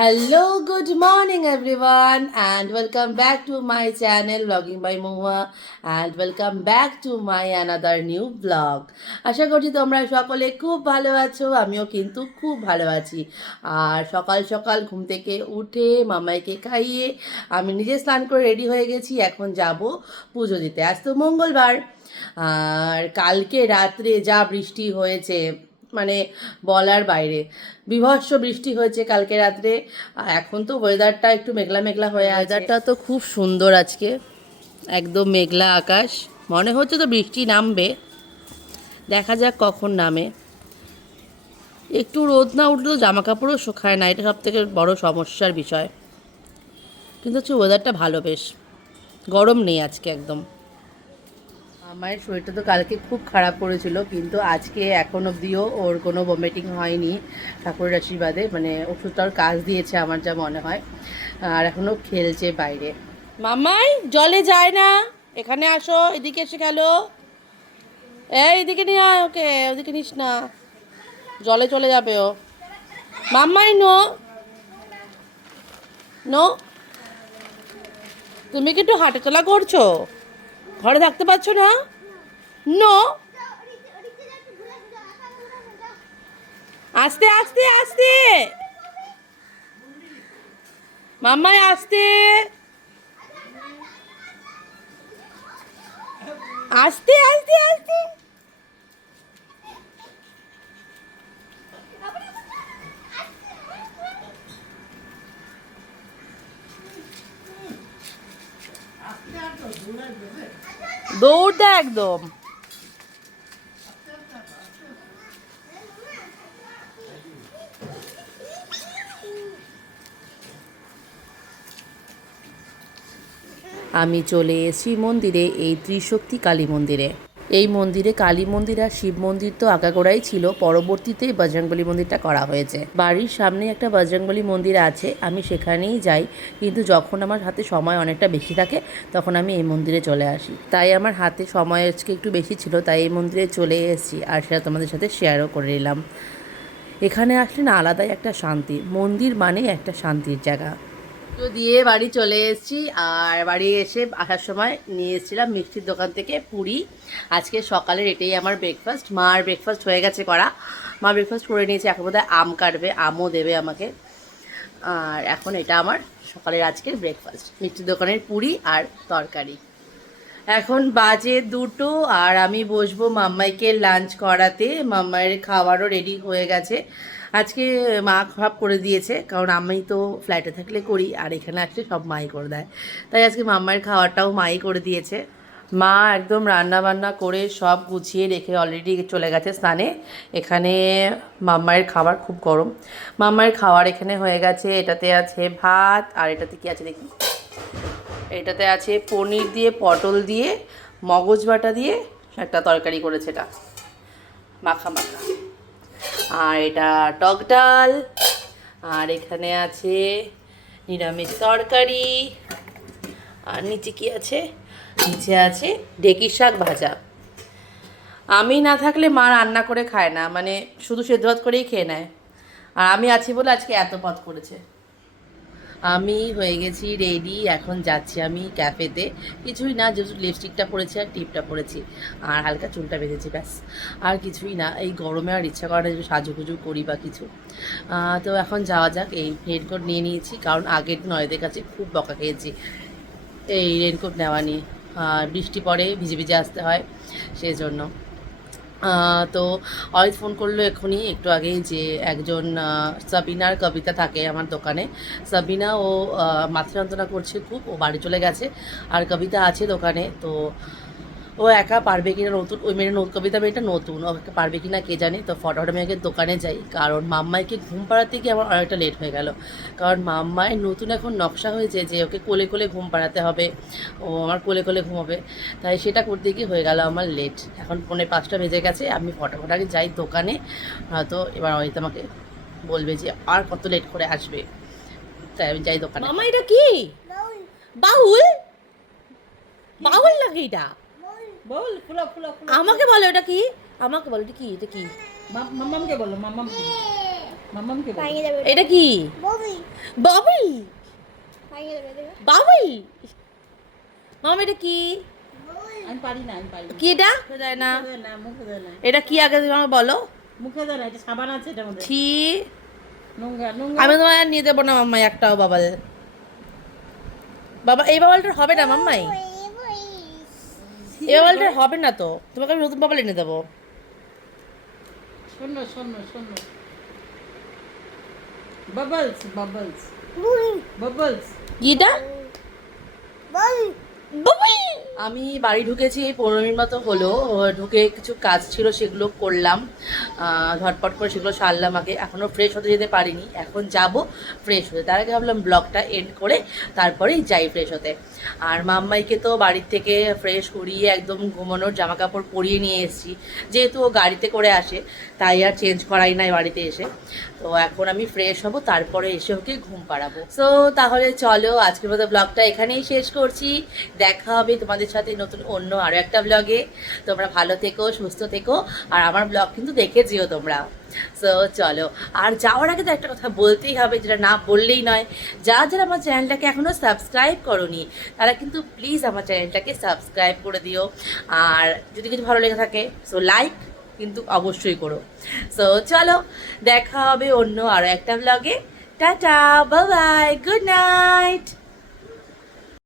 Hello, good morning everyone and welcome back to my channel Vlogging by Moha and welcome back to my another new vlog. আশা করছি তোমরা সকলে খুব ভালো আছো, আমিও কিন্তু খুব ভালো আছি। আর সকাল সকাল ঘুম থেকে উঠে মামাইকে খাইয়ে আমি নিজে স্নান করে রেডি হয়ে গেছি, এখন যাব পুজো দিতে। আজ তো মঙ্গলবার। আর কালকে রাত্রে যা বৃষ্টি হয়েছে মানে বলার বাইরে, বিভৎস বৃষ্টি হয়েছে কালকে রাত্রে। এখন তো ওয়েদারটা একটু মেঘলা মেঘলা হয়ে আছে। ওয়েদারটা তো খুব সুন্দর আজকে, একদম মেঘলা আকাশ, মনে হচ্ছে তো বৃষ্টি নামবে, দেখা যাক কখন নামে। একটু রোদ না উঠলেও জামা কাপড়ও শুকায় না, এটা সবথেকে বড় সমস্যার বিষয়। কিন্তু হচ্ছে ওয়েদারটা ভালো, বেশ গরম নেই আজকে একদম। আমার শরীরটা তো কালকে খুব খারাপ করেছিল, কিন্তু আজকে এখন অবধিও ওর কোনো ভমিটিং হয়নি ঠাকুরের আশীর্বাদে। মানে ওষুধটার কাজ দিয়েছে আমার যা মনে হয়। আর এখনও খেলছে বাইরে। মামাই জলে যায় না, এখানে আসো, এদিকে এসে গেল। এদিকে নিয়ে আয় ওকে, ওদিকে নিস না, জলে চলে যাবে ও। মাম্মাই নো নো, তুমি কি একটু হাঁটাচলা করছো? ঘরে থাকতে পারছো না? নো, আস্তে আস্তে আস্তে মাম্মাই, আস্তে আস্তে আস্তে আস্তে। দৌড় দে একদম। আমি চলে এসেছি মন্দিরে, এই ত্রিশক্তি কালী মন্দিরে। এই মন্দিরে কালী মন্দির আর শিব মন্দির তো আগাগোড়াই ছিল, পরবর্তীতে বজরংবলী মন্দিরটা করা হয়েছে। বাড়ির সামনে একটা বজরংবলী মন্দির আছে, আমি সেখানেই যাই। কিন্তু যখন আমার হাতে সময় অনেকটা বেশি থাকে তখন আমি এই মন্দিরে চলে আসি। তাই আমার হাতে সময় আজকে একটু বেশি ছিল, তাই এই মন্দিরে চলে এসেছি আর সেটা তোমাদের সাথে শেয়ারও করে নিলাম। এখানে আসলে না আলাদাই একটা শান্তি, মন্দির মানে একটা শান্তির জায়গা। তো দিয়ে বাড়ি চলে এসেছি। আর বাড়ি এসে আসার সময় নিয়ে এসেছিলাম মিষ্টির দোকান থেকে পুরি। আজকে সকালের এটাই আমার ব্রেকফাস্ট। মার ব্রেকফাস্ট হয়ে গেছে করা, মা ব্রেকফাস্ট করে নিয়েছে, এখন বোধহয় আম কাটবে, আমও দেবে আমাকে। আর এখন এটা আমার সকালের আজকের ব্রেকফাস্ট, মিষ্টির দোকানের পুরি আর তরকারি। এখন বাজে 2টো আর আমি বসবো মাম্মাইকে লাঞ্চ করাতে। মাম্মাইয়ের খাবারও রেডি হয়ে গেছে। আজকে মা খারাপ করে দিয়েছে, কারণ আমি তো ফ্ল্যাটে থাকলে করি আর এখানে আসলে সব মাই করে দেয়, তাই আজকে মাম্মাইয়ের খাবারটাও মাই করে দিয়েছে। মা একদম রান্না বান্না করে সব গুছিয়ে রেখে অলরেডি চলে গেছে স্নানে। এখানে মাম্মাইয়ের খাবার খুব গরম। মাম্মাইয়ের খাবার এখানে হয়ে গেছে, এটাতে আছে ভাত, আর এটাতে কি আছে দেখি, এটাতে আছে পনির দিয়ে, পটল দিয়ে, মগজ বাটা দিয়ে একটা তরকারি করেছে, এটা মাখা মাখা। আর এটা টক ডাল, আর এখানে আছে নিরামিষ তরকারি। আর নিচে কি আছে, নিচে আছে ঢেঁকির শাক ভাজা। আমি না থাকলে মা রান্না করে খায় না, মানে শুধু সেদ্ধ ভাত করেই খেয়ে নেয়। আর আমি আছি বলে আজকে এত পদ করেছে। আমি হয়ে গেছি রেডি, এখন যাচ্ছি আমি ক্যাফেতে। কিছুই না, যেহেতু লিপস্টিকটা পরেছি আর টিপটা পরেছি আর হালকা চুলটা বেঁধেছি, ব্যাস আর কিছুই না। এই গরমে আর ইচ্ছা করে না যে সাজুগুজু করি বা কিছু। তো এখন যাওয়া যাক। এই রেনকোট নিয়ে নিয়েছি, কারণ আগের দিন নয়দের কাছে খুব বকা খেয়েছি এই রেনকোট নেওয়া নিয়ে। বৃষ্টি পড়ে, ভিজে ভিজে আসতে হয়, সেই জন্য। তো অরিত ফোন করলো এক্ষুনি একটু আগেই, যে একজন সাবিনার কবিতা থাকে আমার দোকানে। সাবিনা ও মাথা যন্ত্রণা করছে খুব, ও বাড়ি চলে গেছে, আর কবিতা আছে দোকানে। তো ও একা পারবে কিনা, নতুন ওই মেয়ের কবিতা মেয়েটা নতুন, ও একা পারবে কিনা কে জানে। তো ফটোফট আমি আগে দোকানে যাই, কারণ মাম্মাইকে ঘুম পাড়াতে গিয়ে আমার অনেকটা লেট হয়ে গেল। কারণ মাম্মায়ের নতুন এখন নকশা হয়েছে যে ওকে কোলে কোলে ঘুম পাড়াতে হবে, ও আমার কোলে কোলে ঘুমাবে, তাই সেটা করতে গিয়ে হয়ে গেল আমার লেট। এখন 4:45 বেজে গেছে, আমি ফটোফট আগে যাই দোকানে। তো এবার অনিতা আমাকে বলবে যে আর কত লেট করে আসবে, তাই আমি যাই দোকানে। মামা এটা কি বাউল, বাউল নাকি এটা? বল ফুলা ফুলা ফুলা আমাকে বলো এটা কি, আমাকে বলো এটা কি, এটা কি? মাম্মামকে বলো মাম্মাম মাম্মামকে বলো। ভাঙে যাবে এটা কি ববি বাবল ভাঙে যাবে দেখো বাবল মাম এটা কি আমি পারি না, আমি পারি না। কি এটা দেয় না মুখে দেয় না, মুখে দেয় না। এটা কি আগে তুমি আমাকে বলো মুখে দেয় না, এটা সাবান আছে এটার মধ্যে। ছি নোংরা, নোংরা। আমি তোমার আর নিয়ে দেবো না মাম্মাই একটাও বাবাল বাবা এই বাবালটা হবে না মাম্মাই এই বাবালটা হবে না তো তোমাকে আমি নতুন বাবাল এনে দেবো শোনো, শোনো, শোনো। বাবলস, বাবলস, বুই বাবলস। এটা ববি আমি বাড়ি ঢুকেছি 15 মিনিট মতো হলো ঢুকে কিছু কাজ ছিল সেগুলো করলাম ঝটপট করে সেগুলো সারলাম আগে এখনও ফ্রেশ হতে যেতে পারিনি এখন যাব ফ্রেশ হতে তার আগে ভাবলাম ব্লগটা এন্ড করে তারপরেই যাই ফ্রেশ হতে আর মাম্মাইকে তো বাড়ির থেকে ফ্রেশ করিয়ে একদম ঘুমানোর জামা কাপড় পরিয়ে নিয়ে এসেছি যেহেতু ও গাড়িতে করে আসে তাই আর চেঞ্জ করাই নাই বাড়িতে এসে তো এখন আমি ফ্রেশ হব তারপরে এসে ওকে ঘুম পাড়াবো সো তাহলে চলো আজকের মতো ব্লগটা এখানেই শেষ করছি দেখা হবে তোমাদের সাথে নতুন অন্য আরও একটা ব্লগে তোমরা ভালো থেকো সুস্থ থেকো আর আমার ব্লগ কিন্তু দেখে যেও তোমরা সো চলো আর যাওয়ার আগে তো একটা কথা বলতেই হবে যেটা না বললেই নয় যারা আমার চ্যানেলটাকে এখনও সাবস্ক্রাইব করোনি তারা কিন্তু প্লিজ আমার চ্যানেলটাকে সাবস্ক্রাইব করে দিও আর যদি কিছু ভালো লেগে থাকে সো লাইক কিন্তু অবশ্যই করো সো চলো দেখা হবে অন্য আরও একটা ব্লগে tata bye bye good night